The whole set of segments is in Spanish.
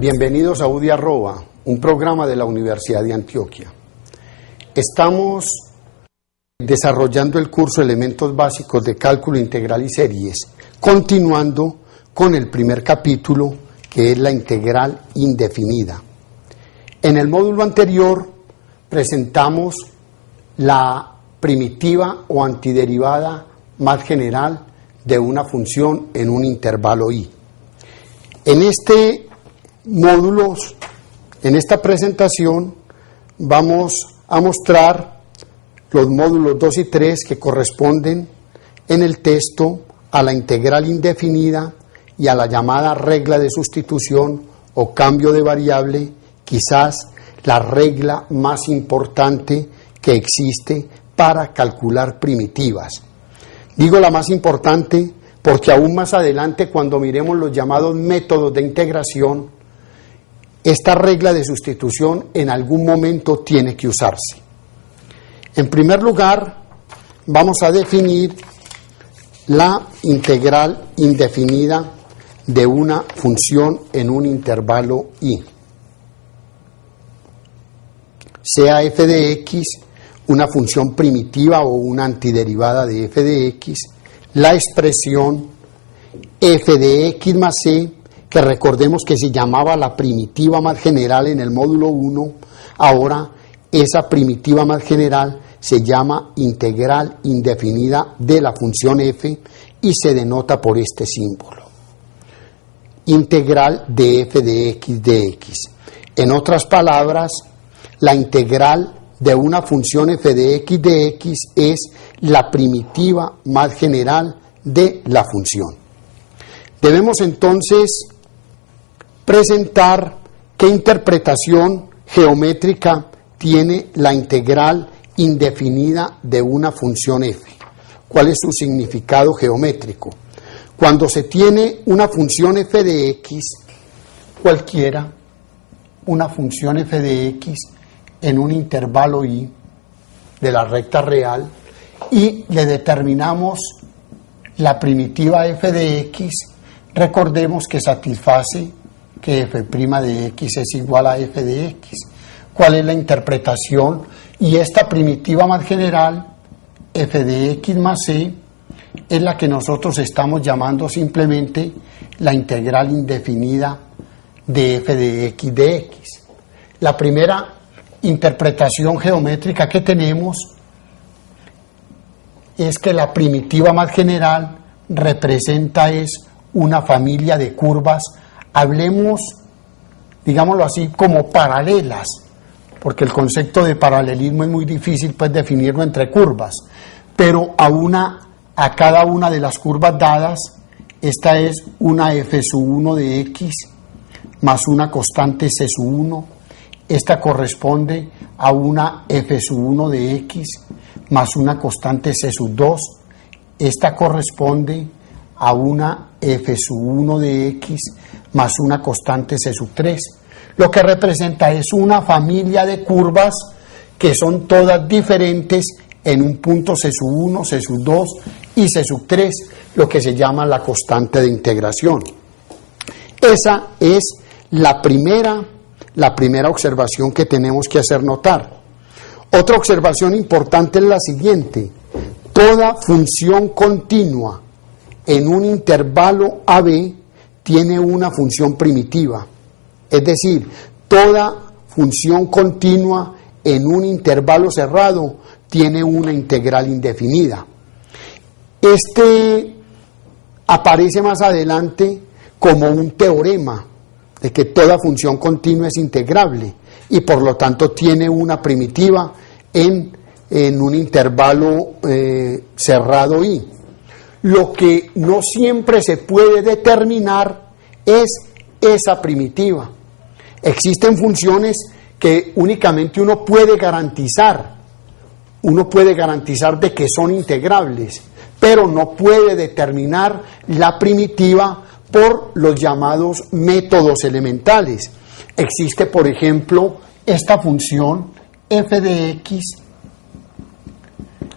Bienvenidos a UDI Arroba, un programa de la Universidad de Antioquia. Estamos desarrollando el curso Elementos Básicos de Cálculo Integral y Series, continuando con el primer capítulo, que es la integral indefinida. En el módulo anterior presentamos la primitiva o antiderivada más general de una función en un intervalo i. En este módulo, en esta presentación, vamos a mostrar los módulos 2 y 3 que corresponden en el texto a la integral indefinida y a la llamada regla de sustitución o cambio de variable, quizás la regla más importante que existe para calcular primitivas. Digo la más importante porque aún más adelante, cuando miremos los llamados métodos de integración, esta regla de sustitución en algún momento tiene que usarse. En primer lugar, vamos a definir la integral indefinida de una función en un intervalo i. Sea f de x una función primitiva o una antiderivada de f de x, la expresión f de x más c, que recordemos que se llamaba la primitiva más general en el módulo 1, ahora esa primitiva más general se llama integral indefinida de la función f y se denota por este símbolo. Integral de f de x. En otras palabras, la integral de una función f de x es la primitiva más general de la función. Debemos entonces presentar qué interpretación geométrica tiene la integral indefinida de una función f. ¿Cuál es su significado geométrico? Cuando se tiene una función f de x, cualquiera, una función f de x en un intervalo i de la recta real, y le determinamos la primitiva f de x, recordemos que satisface que f' de x es igual a f de x. ¿Cuál es la interpretación? Y esta primitiva más general, f de x más c, es la que nosotros estamos llamando simplemente la integral indefinida de f de x. La primera interpretación geométrica que tenemos es que la primitiva más general representa es una familia de curvas, hablemos, digámoslo así, como paralelas, porque el concepto de paralelismo es muy difícil pues definirlo entre curvas, pero a cada una de las curvas dadas, esta es una f1 de x más una constante c1, esta corresponde a una f1 de x más una constante c2, esta corresponde a una f1 de x más una constante c3. Lo que representa es una familia de curvas que son todas diferentes en un punto c1, c2 y c3, lo que se llama la constante de integración. Esa es la primera observación que tenemos que hacer notar. Otra observación importante es la siguiente: toda función continua en un intervalo AB tiene una función primitiva, es decir, toda función continua en un intervalo cerrado tiene una integral indefinida. Este aparece más adelante como un teorema de que toda función continua es integrable y por lo tanto tiene una primitiva en un intervalo cerrado i. Lo que no siempre se puede determinar es esa primitiva. Existen funciones que únicamente uno puede garantizar de que son integrables, pero no puede determinar la primitiva por los llamados métodos elementales. Existe, por ejemplo, esta función f de x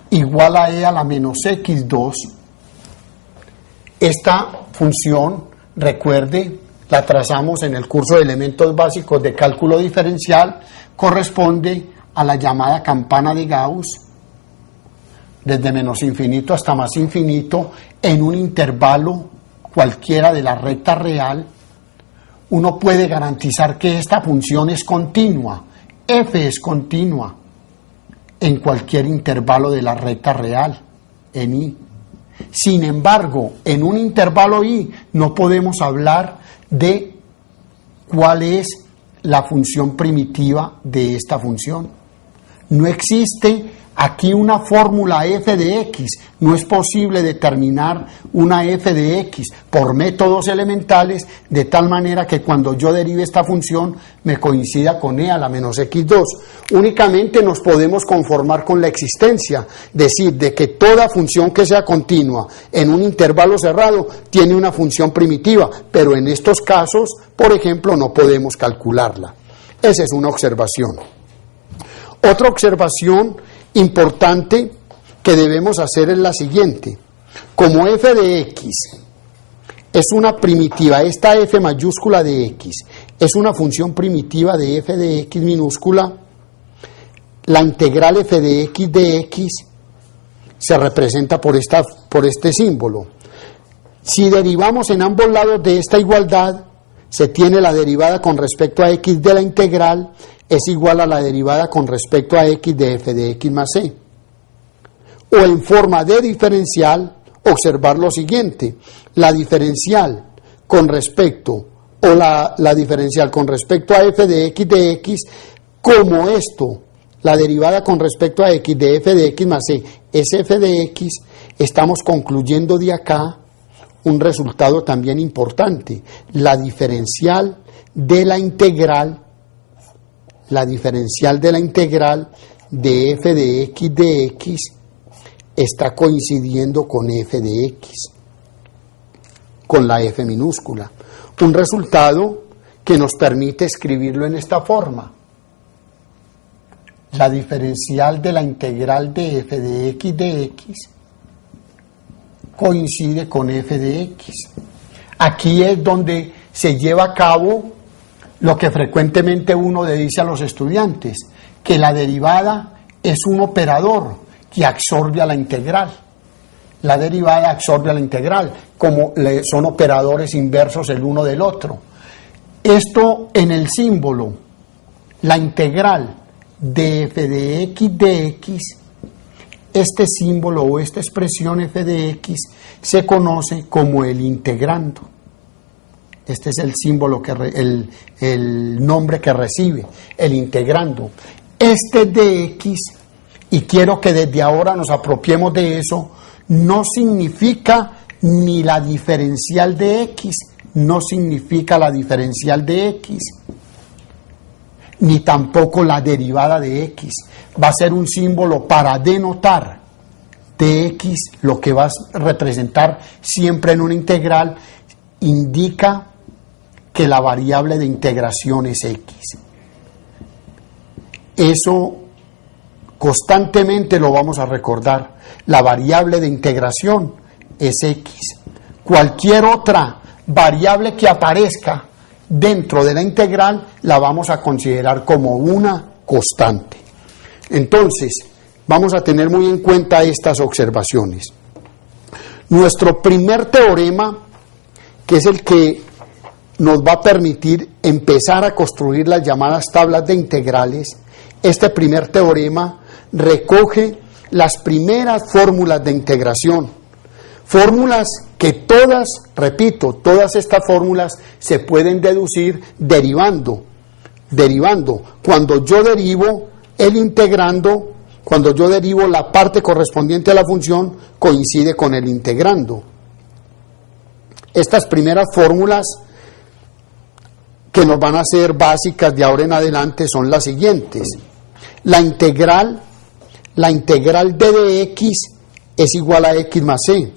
igual a e a la menos x2. Esta función, recuerde, la trazamos en el curso de elementos básicos de cálculo diferencial, corresponde a la llamada campana de Gauss, desde menos infinito hasta más infinito, en un intervalo cualquiera de la recta real. Uno puede garantizar que esta función es continua, f es continua, en cualquier intervalo de la recta real, en i. Sin embargo, en un intervalo i no podemos hablar de cuál es la función primitiva de esta función. No existe aquí una fórmula f de x, no es posible determinar una f de x por métodos elementales de tal manera que cuando yo derive esta función me coincida con e a la menos x2. Únicamente nos podemos conformar con la existencia, decir de que toda función que sea continua en un intervalo cerrado tiene una función primitiva, pero en estos casos, por ejemplo, no podemos calcularla. Esa es una observación. Otra observación importante que debemos hacer es la siguiente: como f de x es una primitiva, esta f mayúscula de x es una función primitiva de f de x minúscula, la integral f de x se representa por este símbolo. Si derivamos en ambos lados de esta igualdad, se tiene la derivada con respecto a x de la integral es igual a la derivada con respecto a x de f de x más c. O en forma de diferencial, observar lo siguiente: la diferencial con respecto, o la diferencial con respecto a f de x, como esto, la derivada con respecto a x de f de x más c es f de x, estamos concluyendo de acá un resultado también importante: la diferencial de la integral de f de x está coincidiendo con f de x, con la f minúscula. Un resultado que nos permite escribirlo en esta forma: la diferencial de la integral de f de x coincide con f de x. Aquí es donde se lleva a cabo lo que frecuentemente uno le dice a los estudiantes, que la derivada es un operador que absorbe a la integral. La derivada absorbe a la integral, como son operadores inversos el uno del otro. Esto en el símbolo, la integral de f de x, este símbolo o esta expresión f de x se conoce como el integrando. Este es el símbolo, el nombre que recibe, el integrando. Este de x, y quiero que desde ahora nos apropiemos de eso, no significa ni la diferencial de x, no significa la diferencial de x, ni tampoco la derivada de x. Va a ser un símbolo para denotar dx, lo que va a representar siempre en una integral, indica que la variable de integración es x. Eso constantemente lo vamos a recordar. La variable de integración es x. Cualquier otra variable que aparezca dentro de la integral la vamos a considerar como una constante. Entonces, vamos a tener muy en cuenta estas observaciones. Nuestro primer teorema, que es el que nos va a permitir empezar a construir las llamadas tablas de integrales, este primer teorema recoge las primeras fórmulas de integración. Fórmulas que todas, repito, todas estas fórmulas se pueden deducir derivando. Cuando yo derivo el integrando, cuando yo derivo la parte correspondiente a la función, coincide con el integrando. Estas primeras fórmulas que nos van a ser básicas de ahora en adelante son las siguientes. La integral d de x es igual a x más c.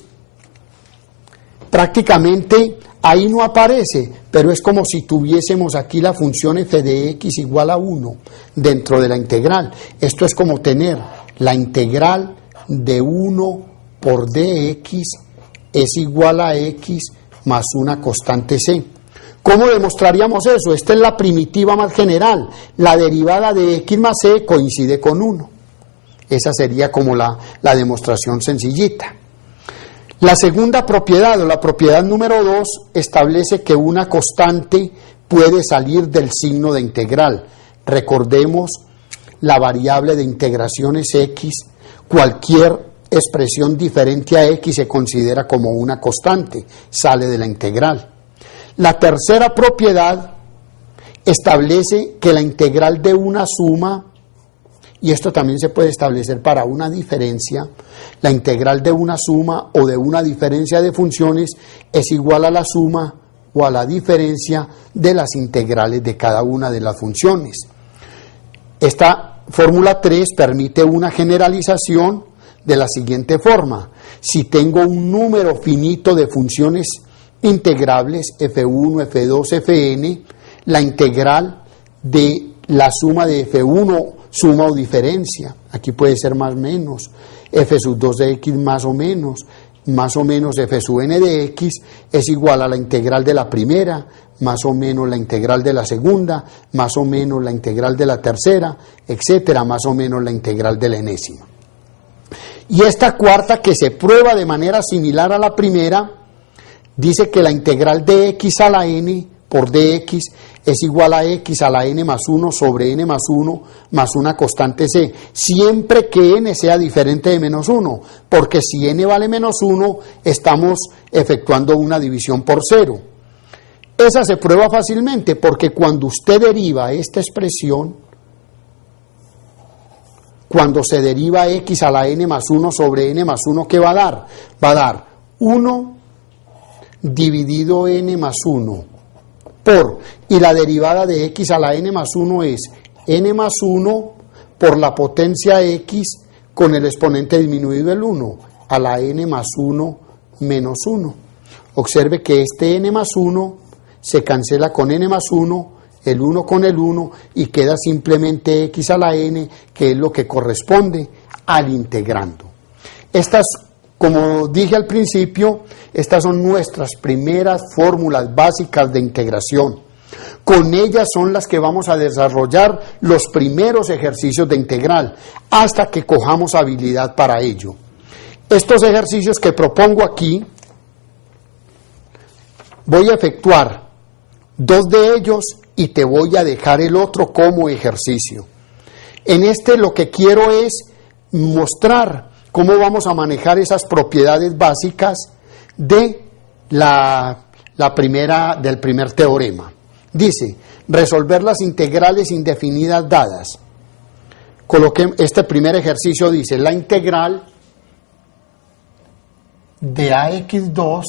Prácticamente ahí no aparece, pero es como si tuviésemos aquí la función f de x igual a 1 dentro de la integral. Esto es como tener la integral de 1 por dx es igual a x más una constante c. ¿Cómo demostraríamos eso? Esta es la primitiva más general. La derivada de x más c coincide con 1. Esa sería como la demostración sencillita. La segunda propiedad, o la propiedad número 2, establece que una constante puede salir del signo de integral. Recordemos, la variable de integración es x. Cualquier expresión diferente a x se considera como una constante, sale de la integral. La tercera propiedad establece que la integral de una suma, y esto también se puede establecer para una diferencia, la integral de una suma o de una diferencia de funciones es igual a la suma o a la diferencia de las integrales de cada una de las funciones. Esta fórmula 3 permite una generalización de la siguiente forma. Si tengo un número finito de funciones integrables, f1, f2, fn, la integral de la suma de f1, suma o diferencia, aquí puede ser más o menos, f sub 2 de x más o menos f sub n de x es igual a la integral de la primera, más o menos la integral de la segunda, más o menos la integral de la tercera, etcétera, más o menos la integral de la enésima. Y esta cuarta, que se prueba de manera similar a la primera, dice que la integral de x a la n por dx es igual a x a la n más 1 sobre n más 1 más una constante c, siempre que n sea diferente de menos 1, porque si n vale menos 1, estamos efectuando una división por 0. Esa se prueba fácilmente, porque cuando usted deriva esta expresión, cuando se deriva x a la n más 1 sobre n más 1, ¿qué va a dar? Va a dar 1 dividido n más 1 por, y la derivada de x a la n más 1 es n más 1 por la potencia x con el exponente disminuido del 1 a la n más 1 menos 1. Observe que este n más 1 se cancela con n más 1, el 1 con el 1, y queda simplemente x a la n, que es lo que corresponde al integrando. Estas, como dije al principio, estas son nuestras primeras fórmulas básicas de integración. Con ellas son las que vamos a desarrollar los primeros ejercicios de integral, hasta que cojamos habilidad para ello. Estos ejercicios que propongo aquí, voy a efectuar 2 de ellos y te voy a dejar el otro como ejercicio. En este lo que quiero es mostrar cómo vamos a manejar esas propiedades básicas de del primer teorema. Dice, resolver las integrales indefinidas dadas. Este primer ejercicio dice, la integral de ax2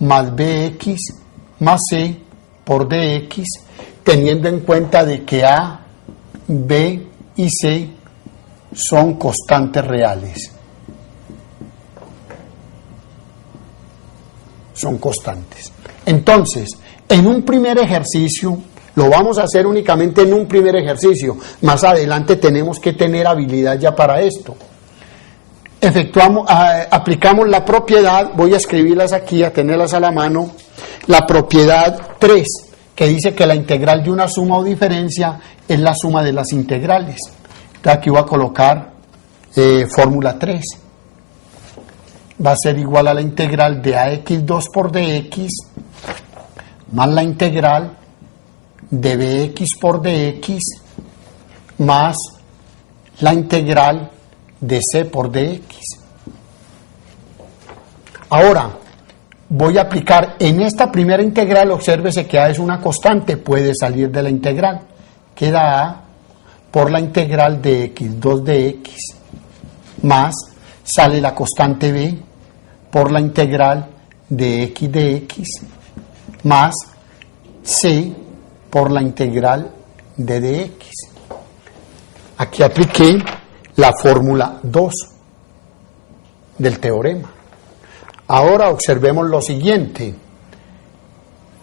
más bx más c por dx, teniendo en cuenta de que a, b y c son constantes reales. Son constantes. Entonces, en un primer ejercicio, lo vamos a hacer únicamente en un primer ejercicio. Más adelante tenemos que tener habilidad ya para esto. Aplicamos la propiedad, voy a escribirlas aquí, a tenerlas a la mano, la propiedad 3, que dice que la integral de una suma o diferencia es la suma de las integrales. Entonces aquí voy a colocar fórmula 3. Va a ser igual a la integral de ax2 por dx más la integral de bx por dx más la integral de c por dx. Ahora, voy a aplicar en esta primera integral, obsérvese que a es una constante, puede salir de la integral. Queda a por la integral de x2 de x más, sale la constante b por la integral de x más c por la integral de dx. Aquí apliqué la fórmula 2 del teorema. Ahora observemos lo siguiente.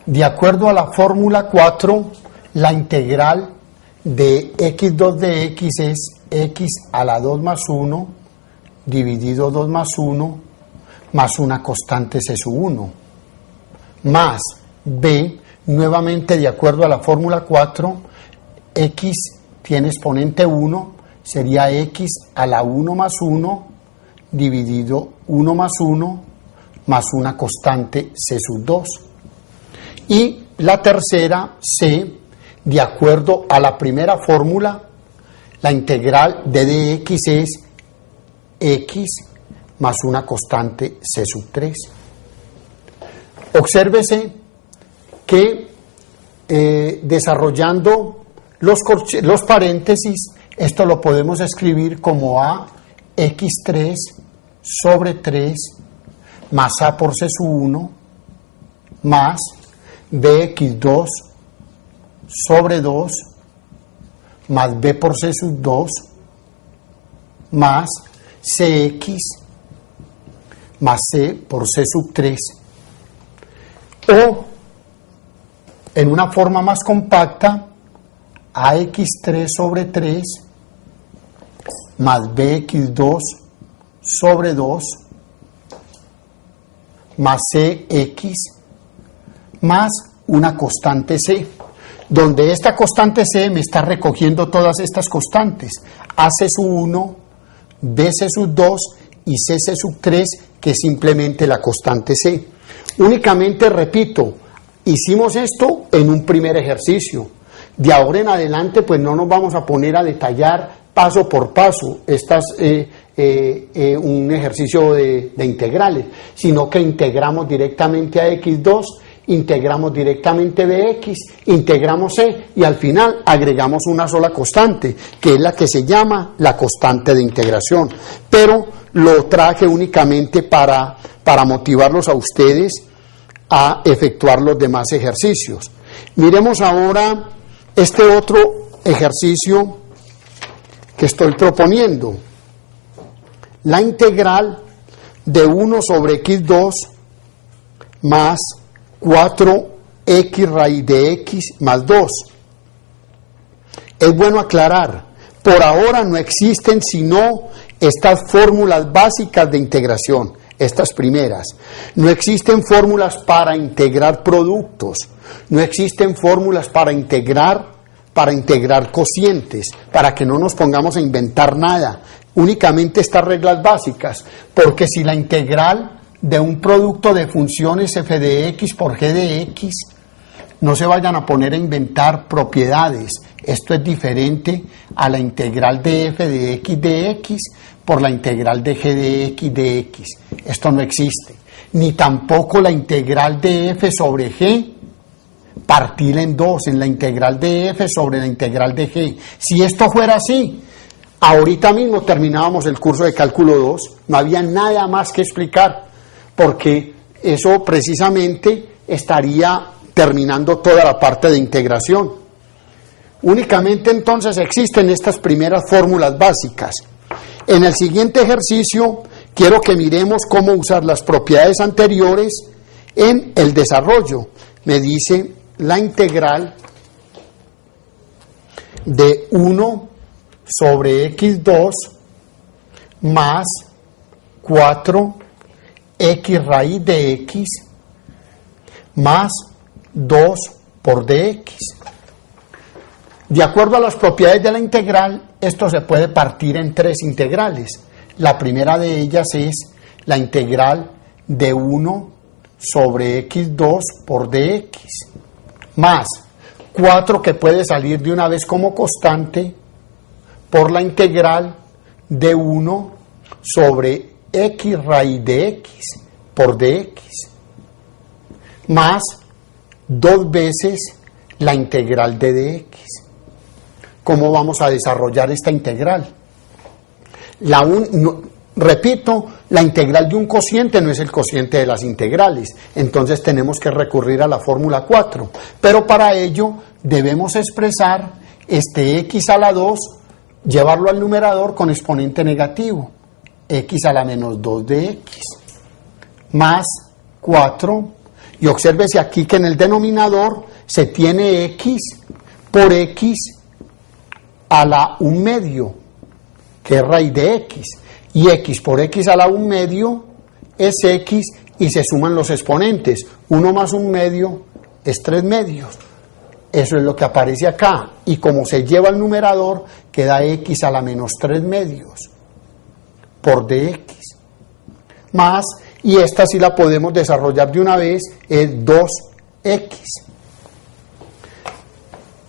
De acuerdo a la fórmula 4, la integral de x2 de x es x a la 2 más 1 dividido 2 más 1 más una constante c sub 1 más b, nuevamente de acuerdo a la fórmula 4, x tiene exponente 1, sería x a la 1 más 1 dividido 1 más 1 más una constante c sub 2. Y la tercera, c, de acuerdo a la primera fórmula, la integral de dx es x más una constante c sub 3. Obsérvese que desarrollando los paréntesis, esto lo podemos escribir como a x3 sobre 3 más a por c sub 1 más bx2 sobre 2 más b por c sub 2 más cx más c por c sub 3. O, en una forma más compacta, ax3 sobre 3 más bx2 sobre 2 más cx más una constante c, donde esta constante c me está recogiendo todas estas constantes, ac sub 1, bc sub 2 y cc sub 3, que es simplemente la constante c. Únicamente, repito, hicimos esto en un primer ejercicio. De ahora en adelante, pues no nos vamos a poner a detallar paso por paso un ejercicio de integrales, sino que integramos directamente a x2, integramos directamente bx, integramos c y al final agregamos una sola constante, que es la que se llama la constante de integración. Pero lo traje únicamente para motivarlos a ustedes a efectuar los demás ejercicios. Miremos ahora este otro ejercicio que estoy proponiendo. La integral de 1 sobre x2 más 4x raíz de x más 2. Es bueno aclarar, por ahora no existen sino estas fórmulas básicas de integración, estas primeras. No existen fórmulas para integrar productos, no existen fórmulas para integrar cocientes, para que no nos pongamos a inventar nada, únicamente estas reglas básicas, porque si la integral de un producto de funciones f de x por g de x, no se vayan a poner a inventar propiedades. Esto es diferente a la integral de f de x por la integral de g de x. Esto no existe. Ni tampoco la integral de f sobre g partir en 2, en la integral de f sobre la integral de g. Si esto fuera así, ahorita mismo terminábamos el curso de cálculo 2, no había nada más que explicar, porque eso precisamente estaría terminando toda la parte de integración. Únicamente entonces existen estas primeras fórmulas básicas. En el siguiente ejercicio quiero que miremos cómo usar las propiedades anteriores en el desarrollo. Me dice la integral de 1 sobre x2 más 4x raíz de x más 2 por dx. De acuerdo a las propiedades de la integral, esto se puede partir en tres integrales. La primera de ellas es la integral de 1 sobre x2 por dx, más 4, que puede salir de una vez como constante, por la integral de 1 sobre x raíz de x por dx, más 2 veces la integral de dx. ¿Cómo vamos a desarrollar esta integral? Repito, la integral de un cociente no es el cociente de las integrales, entonces tenemos que recurrir a la fórmula 4, pero para ello debemos expresar este x a la 2, llevarlo al numerador con exponente negativo, x a la menos 2 de x, más 4, y obsérvese aquí que en el denominador se tiene x por x a la 1 medio, que es raíz de x, y x por x a la 1 medio es x, y se suman los exponentes, 1 más 1 medio es 3 medios. Eso es lo que aparece acá. Y como se lleva el numerador, queda x a la menos 3 medios por dx. Más, y esta sí la podemos desarrollar de una vez, es 2x.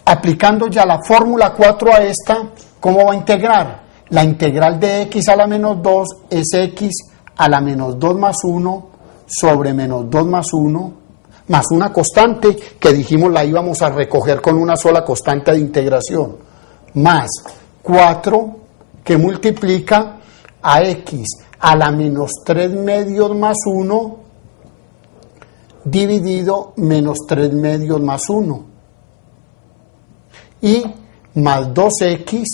Aplicando ya la fórmula 4 a esta, ¿cómo va a integrar? La integral de x a la menos 2 es x a la menos 2 más 1 sobre menos 2 más 1 más una constante que dijimos la íbamos a recoger con una sola constante de integración, más 4 que multiplica a x a la menos 3 medios más 1 dividido menos 3 medios más 1 y más 2x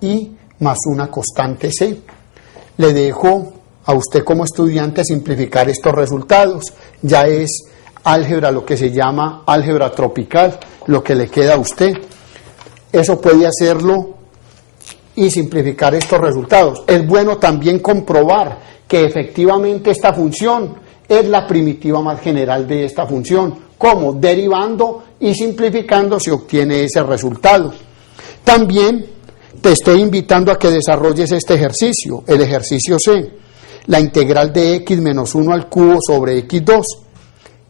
y más una constante c. Le dejo a usted como estudiante simplificar estos resultados. Ya es álgebra, lo que se llama álgebra tropical, lo que le queda a usted. Eso puede hacerlo y simplificar estos resultados. Es bueno también comprobar que efectivamente esta función es la primitiva más general de esta función. ¿Cómo? Derivando y simplificando se obtiene ese resultado. También te estoy invitando a que desarrolles este ejercicio, el ejercicio C, la integral de x menos 1 al cubo sobre x2.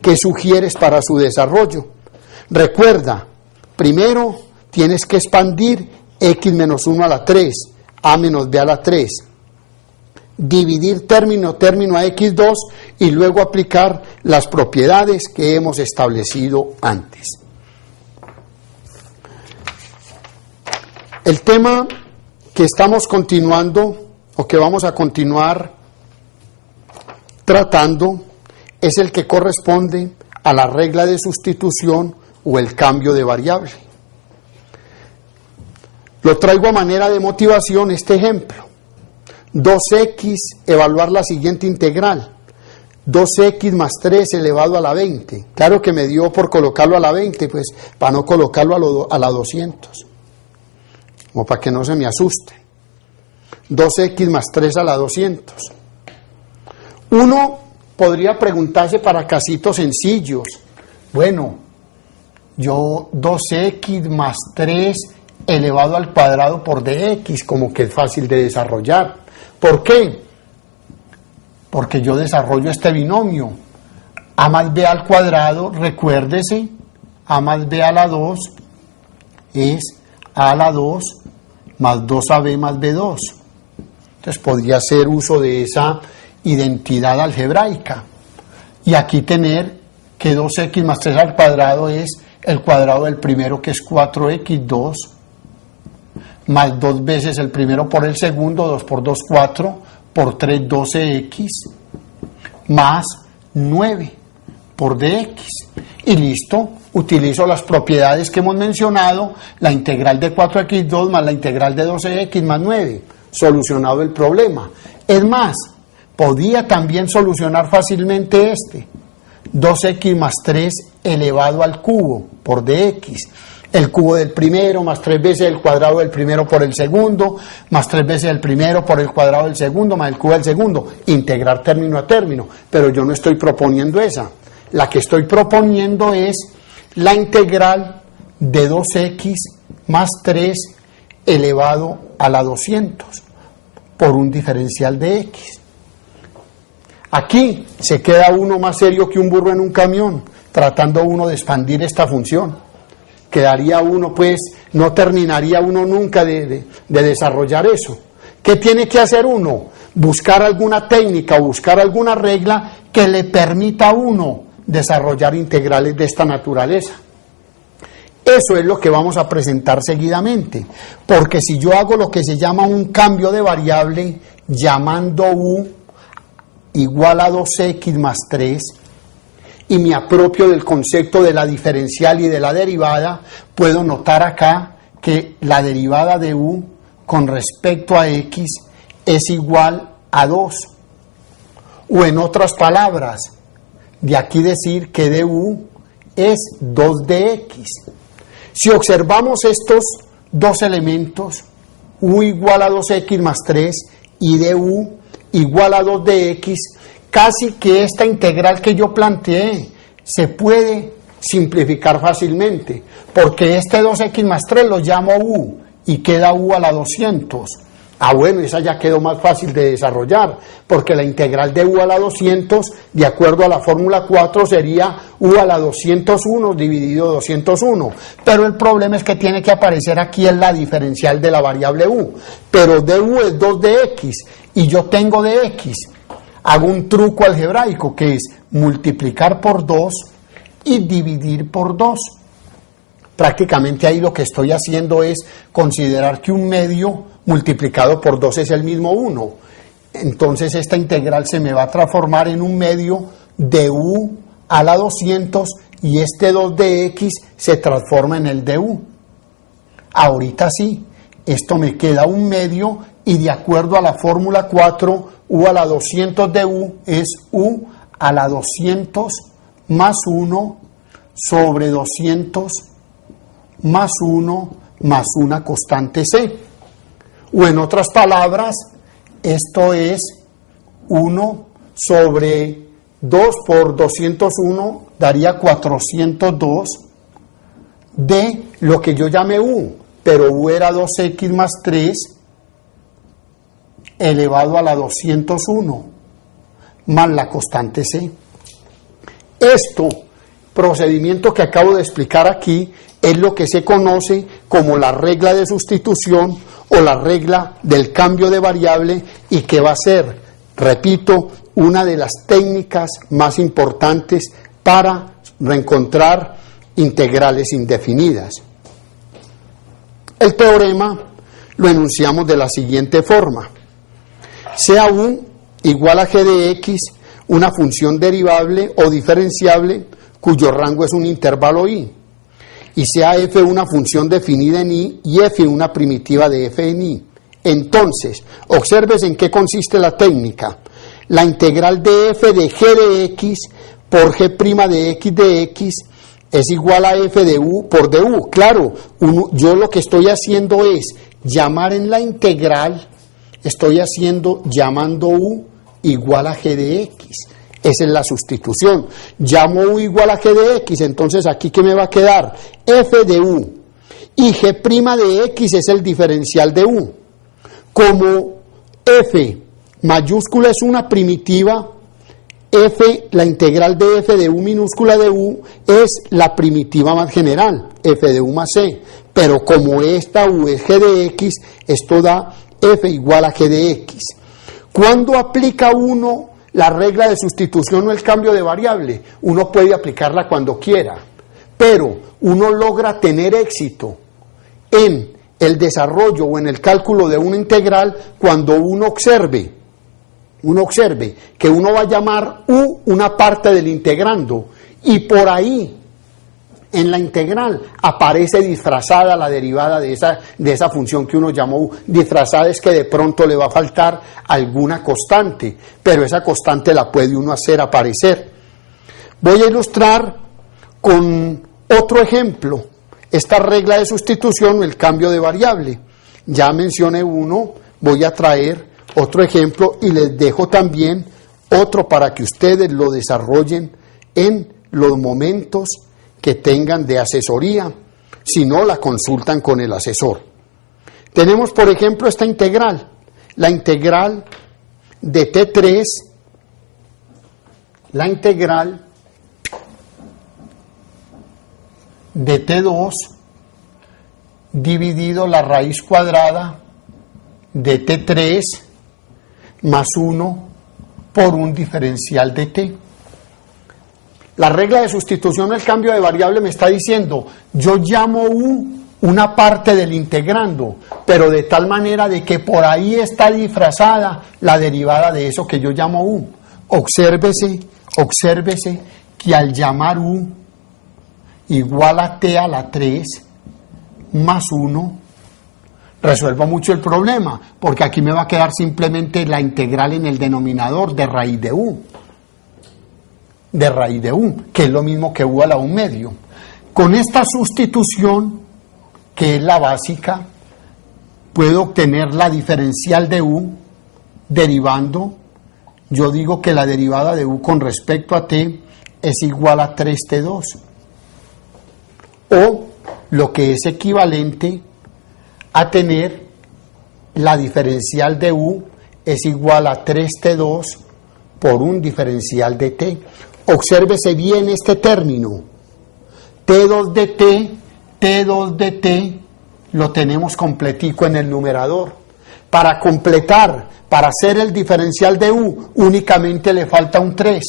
¿Qué sugieres para su desarrollo? Recuerda, primero tienes que expandir x menos 1 a la 3, a menos b a la 3, dividir término a x2 y luego aplicar las propiedades que hemos establecido antes. El tema que estamos continuando o que vamos a continuar tratando es el que corresponde a la regla de sustitución o el cambio de variable. Lo traigo a manera de motivación este ejemplo. 2x, evaluar la siguiente integral. 2x más 3 elevado a la 20. Claro que me dio por colocarlo a la 20, pues para no colocarlo a la 200. O para que no se me asuste. 2x más 3 a la 200. Uno podría preguntarse para casitos sencillos. Bueno, yo 2x más 3 elevado al cuadrado por dx, como que es fácil de desarrollar. ¿Por qué? Porque yo desarrollo este binomio. A más b al cuadrado, recuérdese, a más b a la 2 es a la 2 más 2ab más b2. Entonces podría hacer uso de esa identidad algebraica. Y aquí tener que 2x más 3 al cuadrado es el cuadrado del primero, que es 4x2, más 2 veces el primero por el segundo, 2 por 2, 4, por 3, 12x, más 9 por dx. Y listo, utilizo las propiedades que hemos mencionado, la integral de 4x2 más la integral de 12x más 9, solucionado el problema. Es más, podía también solucionar fácilmente este, 2x más 3 elevado al cubo por dx, el cubo del primero más 3 veces el cuadrado del primero por el segundo, más 3 veces el primero por el cuadrado del segundo, más el cubo del segundo, integrar término a término, pero yo no estoy proponiendo esa. La que estoy proponiendo es la integral de 2x más 3 elevado a la 200 por un diferencial de x. Aquí se queda uno más serio que un burro en un camión, tratando uno de expandir esta función. Quedaría uno, pues, no terminaría uno nunca de desarrollar eso. ¿Qué tiene que hacer uno? Buscar alguna técnica o buscar alguna regla que le permita a uno desarrollar integrales de esta naturaleza. Eso es lo que vamos a presentar seguidamente, porque si yo hago lo que se llama un cambio de variable, llamando u igual a 2x más 3, y me apropio del concepto de la diferencial y de la derivada, puedo notar acá que la derivada de u con respecto a x es igual a 2. O en otras palabras, de aquí decir que du es 2dx. Si observamos estos dos elementos, u igual a 2x más 3 y du igual a 2dx, casi que esta integral que yo planteé se puede simplificar fácilmente, porque este 2x más 3 lo llamo u y queda u a la 200. Bueno, esa ya quedó más fácil de desarrollar, porque la integral de u a la 200, de acuerdo a la fórmula 4, sería u a la 201 dividido 201. Pero el problema es que tiene que aparecer aquí en la diferencial de la variable u. Pero du es 2 de x, y yo tengo de x. Hago un truco algebraico, que es multiplicar por 2 y dividir por 2. Prácticamente ahí lo que estoy haciendo es considerar que un medio multiplicado por 2 es el mismo 1. Entonces esta integral se me va a transformar en un medio de u a la 200 y este 2 de x se transforma en el de u. Ahorita sí, esto me queda un medio y de acuerdo a la fórmula 4, u a la 200 de u es u a la 200 más 1 sobre 200 más 1 más una constante c. O en otras palabras, esto es 1 sobre 2 por 201 daría 402 de lo que yo llamé u, pero u era 2x más 3 elevado a la 201 más la constante c. Esto, procedimiento que acabo de explicar aquí, es lo que se conoce como la regla de sustitución o la regla del cambio de variable y que va a ser, repito, una de las técnicas más importantes para reencontrar integrales indefinidas. El teorema lo enunciamos de la siguiente forma: sea u igual a g de x una función derivable o diferenciable cuyo rango es un intervalo i, y sea f una función definida en i y f una primitiva de f en i. Entonces, observes en qué consiste la técnica. La integral de f de g de x por g' de x es igual a f de u por du. Claro, yo lo que estoy haciendo es llamar en la integral, llamando u igual a g de x. Esa es la sustitución. Llamo u igual a g de x, entonces aquí ¿qué me va a quedar? F de u. Y g' de x es el diferencial de u. Como f mayúscula es una primitiva, f, la integral de f de u minúscula de u es la primitiva más general, f de u más c. Pero como esta u es g de x, esto da f igual a g de x. ¿Cuándo aplica uno la regla de sustitución o el cambio de variable? Uno puede aplicarla cuando quiera, pero uno logra tener éxito en el desarrollo o en el cálculo de una integral cuando uno observe que uno va a llamar u una parte del integrando y por ahí en la integral aparece disfrazada la derivada de esa función que uno llamó u. Disfrazada es que de pronto le va a faltar alguna constante, pero esa constante la puede uno hacer aparecer. Voy a ilustrar con otro ejemplo esta regla de sustitución o el cambio de variable. Ya mencioné uno, voy a traer otro ejemplo y les dejo también otro para que ustedes lo desarrollen en los momentos que tengan de asesoría, si no la consultan con el asesor. Tenemos, por ejemplo, esta integral, la integral de T3, la integral de T2 dividido la raíz cuadrada de T3 más 1 por un diferencial de T. La regla de sustitución o el cambio de variable me está diciendo, yo llamo u una parte del integrando, pero de tal manera de que por ahí está disfrazada la derivada de eso que yo llamo u. Obsérvese que al llamar u igual a t a la 3 más 1, resuelvo mucho el problema, porque aquí me va a quedar simplemente la integral en el denominador de raíz de u, que es lo mismo que u a la 1 medio. Con esta sustitución, que es la básica, puedo obtener la diferencial de u derivando. Yo digo que la derivada de u con respecto a t es igual a 3t2. o lo que es equivalente a tener la diferencial de u es igual a 3t2 por un diferencial de t. Obsérvese bien este término. T2 de t, T2 de t, lo tenemos completico en el numerador. Para completar, para hacer el diferencial de u, únicamente le falta un 3.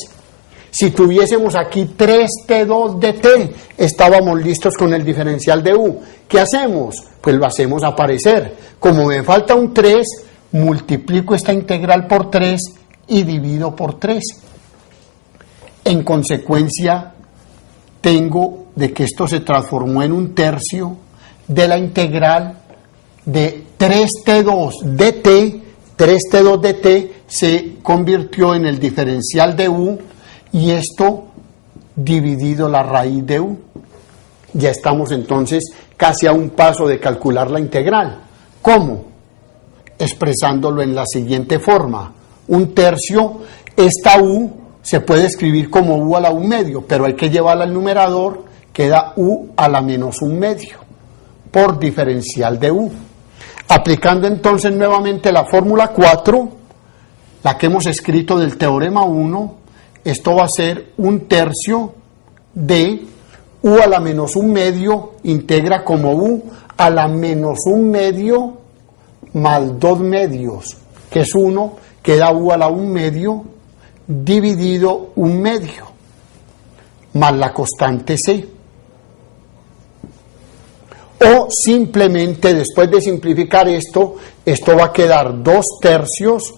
Si tuviésemos aquí 3t2 de t, estábamos listos con el diferencial de u. ¿Qué hacemos? Pues lo hacemos aparecer. Como me falta un 3, multiplico esta integral por 3 y divido por 3. En consecuencia, tengo de que esto se transformó en un tercio de la integral de 3t2 de t. 3t2 de t se convirtió en el diferencial de u, y esto dividido la raíz de u. Ya estamos entonces casi a un paso de calcular la integral. ¿Cómo? Expresándolo en la siguiente forma. Un tercio, esta u se puede escribir como u a la 1/2, pero hay que llevarla al numerador, queda u a la menos 1/2 por diferencial de u. Aplicando entonces nuevamente la fórmula 4, la que hemos escrito del teorema 1, esto va a ser un tercio de u a la menos 1/2, integra como u a la menos 1/2 más 2/2, que es 1, queda u a la 1/2 dividido 1/2, más la constante c. O simplemente, después de simplificar esto va a quedar 2 tercios,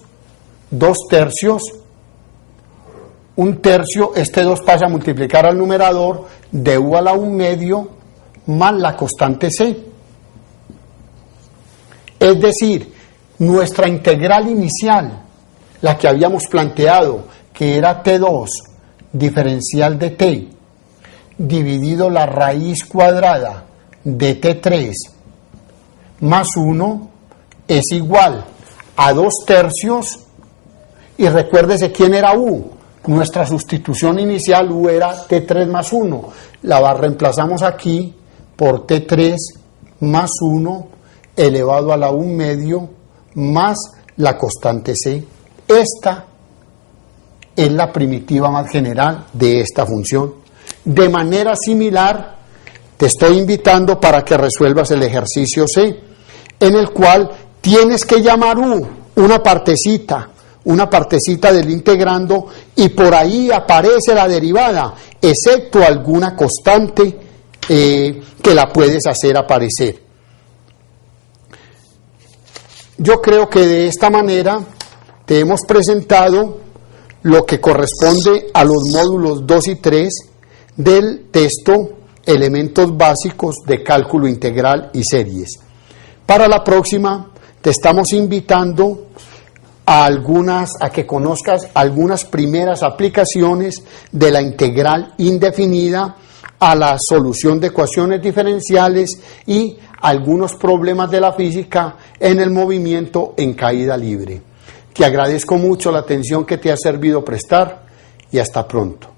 un tercio, este 2 pasa a multiplicar al numerador de u a la 1/2 más la constante c. Es decir, nuestra integral inicial, la que habíamos planteado, que era t2 diferencial de t, dividido la raíz cuadrada de t3 más 1, es igual a 2 tercios, y recuérdese quién era u. Nuestra sustitución inicial, u era t3 más 1, la reemplazamos aquí por t3 más 1 elevado a la 1/2 más la constante c. Esta es la primitiva más general de esta función. De manera similar, te estoy invitando para que resuelvas el ejercicio C, en el cual tienes que llamar u, una partecita del integrando, y por ahí aparece la derivada, excepto alguna constante que la puedes hacer aparecer. Yo creo que de esta manera te hemos presentado lo que corresponde a los módulos 2 y 3 del texto Elementos básicos de cálculo integral y series. Para la próxima te estamos invitando a que conozcas algunas primeras aplicaciones de la integral indefinida a la solución de ecuaciones diferenciales y algunos problemas de la física en el movimiento en caída libre. Te agradezco mucho la atención que te ha servido prestar y hasta pronto.